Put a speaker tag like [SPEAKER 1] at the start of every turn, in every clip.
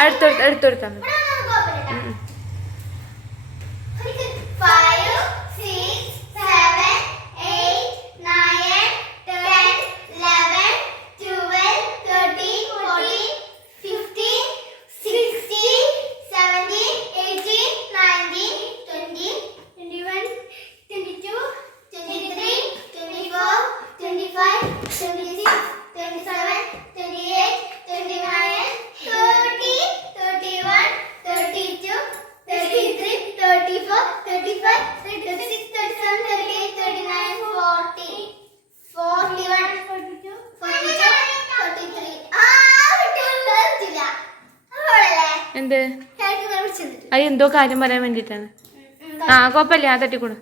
[SPEAKER 1] അടുത്തെടുത്ത് എടുത്തെടുത്താൽ മതി അത് എന്തോ കാര്യം പറയാൻ വേണ്ടിട്ടാണ്. ആ കുഴപ്പമില്ല ആ തട്ടിക്കൂടെ.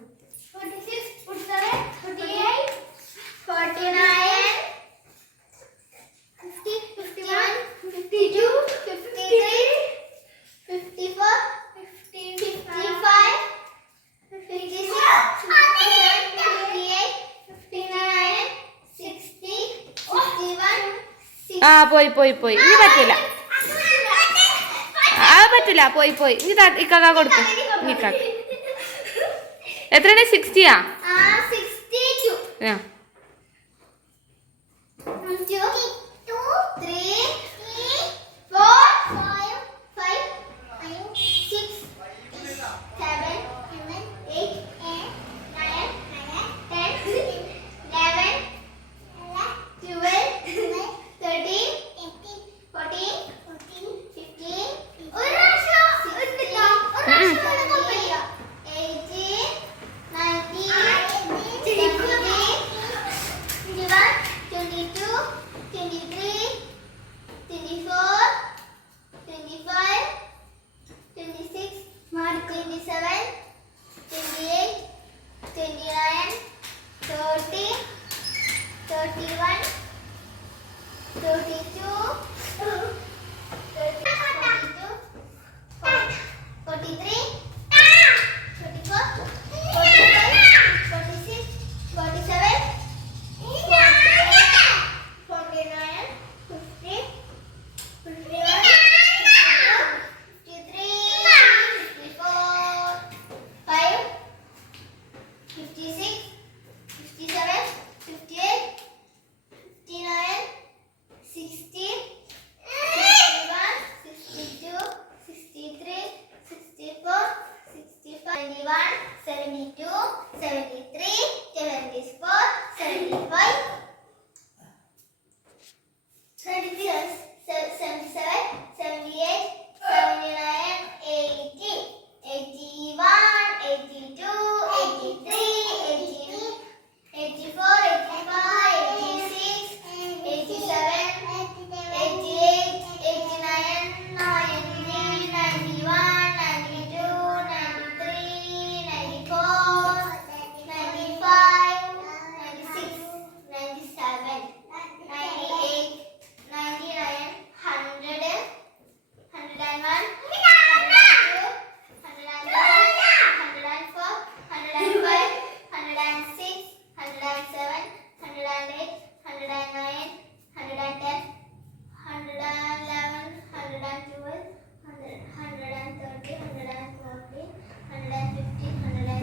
[SPEAKER 1] ആ പോയി പോയി പോയി. ഇനി പറ്റില്ല. അത് പറ്റില്ല. പോയി പോയി. ഇനി ഇക്കാക്ക കൊടുത്തു. ഇക്കാക്ക എത്ര സിക്സ്റ്റിയാ
[SPEAKER 2] ആ?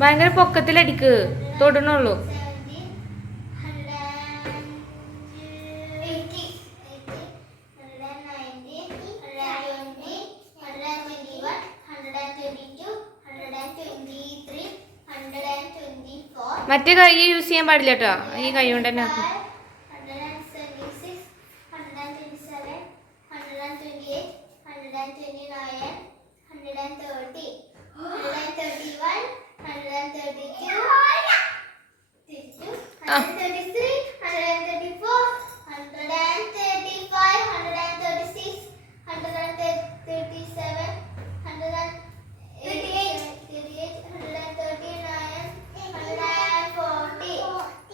[SPEAKER 1] ഭയങ്കര പൊക്കത്തിലടിക്ക്. തൊടണുള്ളൂ. മറ്റേ കൈ യൂസ് ചെയ്യാൻ പാടില്ല കേട്ടോ ഈ കൈ കൊണ്ട് തന്നെ ആക്കും.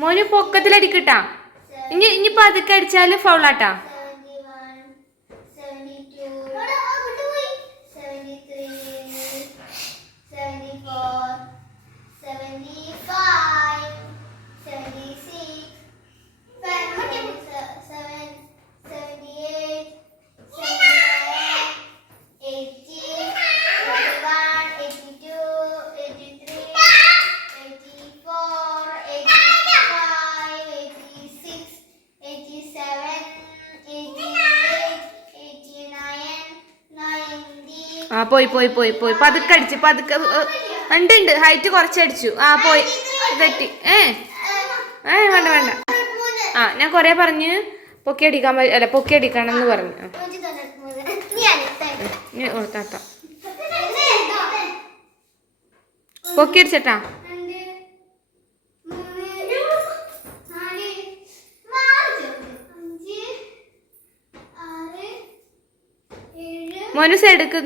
[SPEAKER 1] മോന് പൊക്കത്തിലടിക്കട്ടാ. ഇനി ഇനി പതുക്കെ ഫൗളാട്ടാ ആ പോയി പോയി പോയി പോയി. പതുക്കെ അടിച്ച് പതുക്കെ ഉണ്ട് ഉണ്ട്. ഹൈറ്റ് കുറച്ചടിച്ചു ആ പോയി. തെറ്റി ഏ ഏ വേണ്ട വേണ്ട. ആ ഞാൻ കൊറേ പറഞ്ഞ് പൊക്കി അടിക്കാൻ അല്ല പൊക്കി അടിക്കണം എന്ന് പറഞ്ഞു കൊടുത്താത്ത പൊക്കി അടിച്ചട്ടാ. മോന് സൈഡൊക്കെ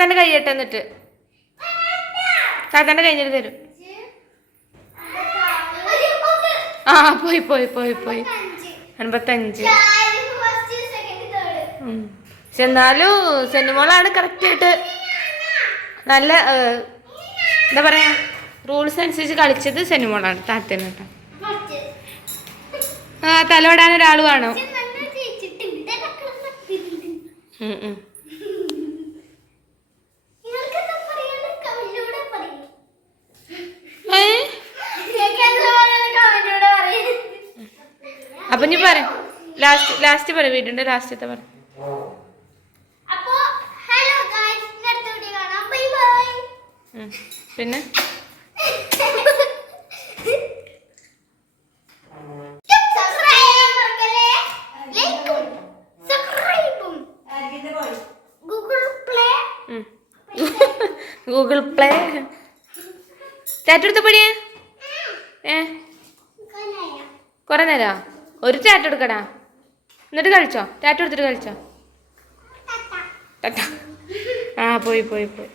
[SPEAKER 2] അമ്പത്തിമൂന്ന്
[SPEAKER 1] താത്താന്റെ കൈ ഇട്ട് എന്നിട്ട്. താത്താന്റെ കഴിഞ്ഞിട്ട് തരും. ആ പോയി പോയി പോയി പോയി. അൻപത്തഞ്ച്. പക്ഷെ എന്നാലും സെനിമോളാണ് കറക്റ്റ് ആയിട്ട് നല്ല എന്താ പറയാ റൂൾസ് അനുസരിച്ച് കളിച്ചത് സെനിമോളാണ് താത്തന് കേട്ടോ. ആ തലോടാൻ ഒരാൾ വേണോ. ഉം, ഉം. ഏ? അപ്പൊ നീ പറ ലാസ്റ്റ് ലാസ്റ്റ് പറ വീടിന്റെ ലാസ്റ്റത്തെ പറ പിന്നെ?
[SPEAKER 2] ഗൂഗിൾ പ്ലേ
[SPEAKER 1] ചാറ്റെടുത്ത് പടിയേ ഏ? കുറെ നേരാ. ഒരു ടാറ്റ എടുക്കടാ എന്നിട്ട് കളിച്ചോ? ടാറ്റ എടുത്തിട്ട് കളിച്ചോ? ടാറ്റ ആ പോയി പോയി പോയി.